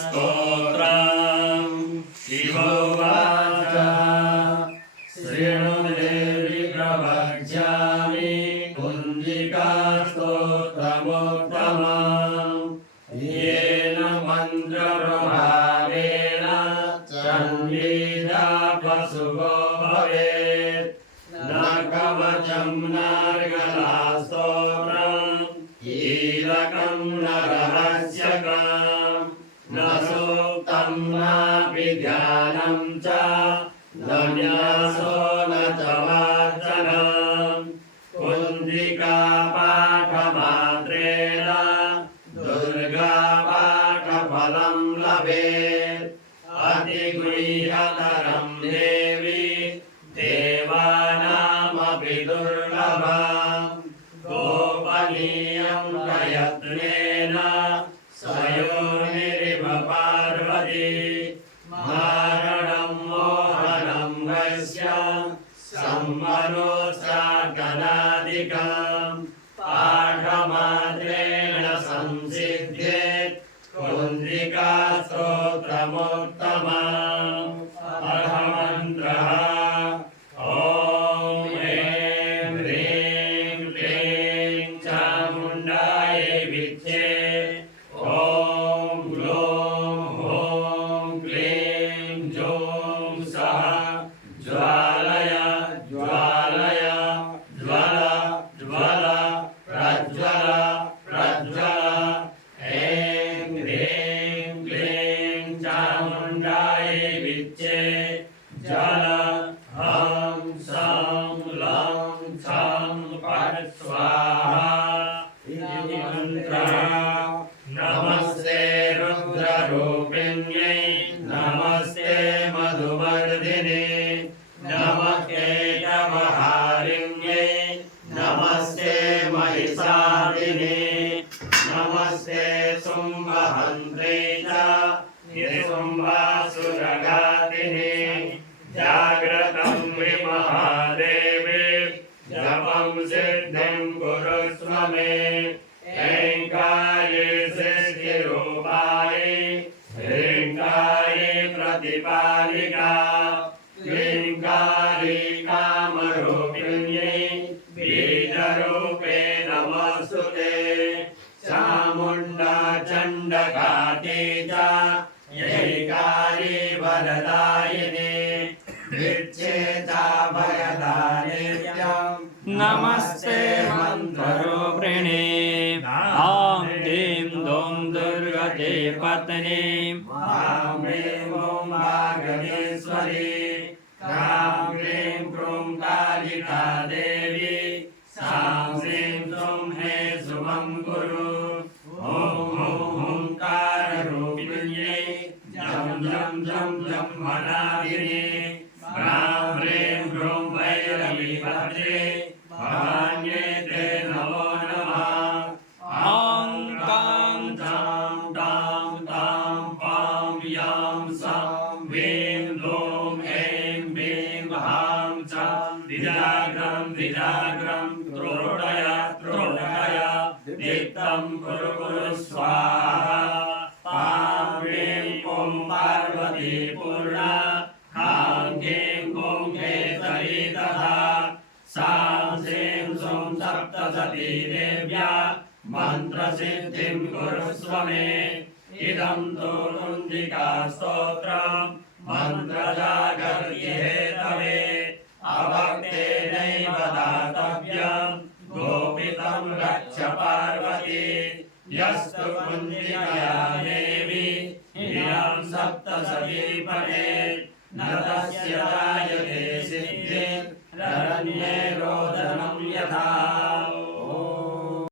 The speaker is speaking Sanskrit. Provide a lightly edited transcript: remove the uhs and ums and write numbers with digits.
स्तोत्रम् शिवोवाच शृणु देवि प्रवक्ष्यामि कुञ्जिकास्तोत्रमुत्तमम् येन मन्त्रप्रभावेन चण्डीजापशुभो भवेत् न कवचं नार्गलास्तोत्रम् कीलकं न रहस्यकम् न सूक्तं नापि ध्यानं च न न्यासो न च वाचनम् कुञ्जिका पाठमात्रेण दुर्गा पाठफलं लभेत् अतिगुह्यतरं देवी देवानामपि दुर्लभम् गोपनीयं प्रयत्नेन स्वयोनिरिव पार्वती मारणं मोहनं वश्य संवरोच्चाटनादिकं पाठमात्रेण संसिद्ध्येत् कुञ्जिकास्तोत्रमुत्तमम् अर्थमन्त्रः नमस्ते रुद्ररूपिण्यै नमस्ते मधुमर्दिने नमस्ते केटवहारिण्यै नमस्ते महिषादिने नमस्ते शुम्भहन्त्रे च निशुम्भासुरघातिने जाग्रतं विमहादेवे जपं सिद्धिं कुरुष्व मे ऐङ्कारे सिद्धिरूपाये ह्रीङ्कारे प्रतिपालिका क्लीङ्कारे कामरूपिण्यै बीजरूपे नमस्तुते चामुण्डा चण्डघाते च यैकारे वरदायिने विच्छेदा भयदानेत्यं नमस्ते मन्त्ररूपिणे ॐ ह्रीं दुं दुर्गते पत्नी ॐ ह्रीं ॐ वागणेश्वरी ह्रां ह्रीं क्रूं कालिका देवी सां ह्रीं त्रुं हे शुभं कुरु ॐ ओंकाररूपिण्यै जं जं जं जं वनादिने ह्रां ह्रीं क्रूं भैरवी भद्रे भवान्ये ते नमो नमः ॐ कां चां टां तां पां यां सां ह्रीं ह्लूं ऐं बीं हां चां दिजाग्रं त्रोटय दीप्तं कुरु कुरु स्वाहा पां ह्रीं ॐ पार्वती पूर्णा हां ह्रीं ॐ केसरी तथा सां ह्रीं सुं सप्तशती देव्या मन्त्रसिद्धिं कुरुष्व मे इदं तु कुञ्जिकास्तोत्रं मन्त्रजागर्त्यहेतवे अभक्तेनैव दातव्यं गोपितं रक्ष पार्वती यस्तु कुञ्जिकया देवी इदं सप्तशती पठेत् न तस्य जायते सिद्धिररण्ये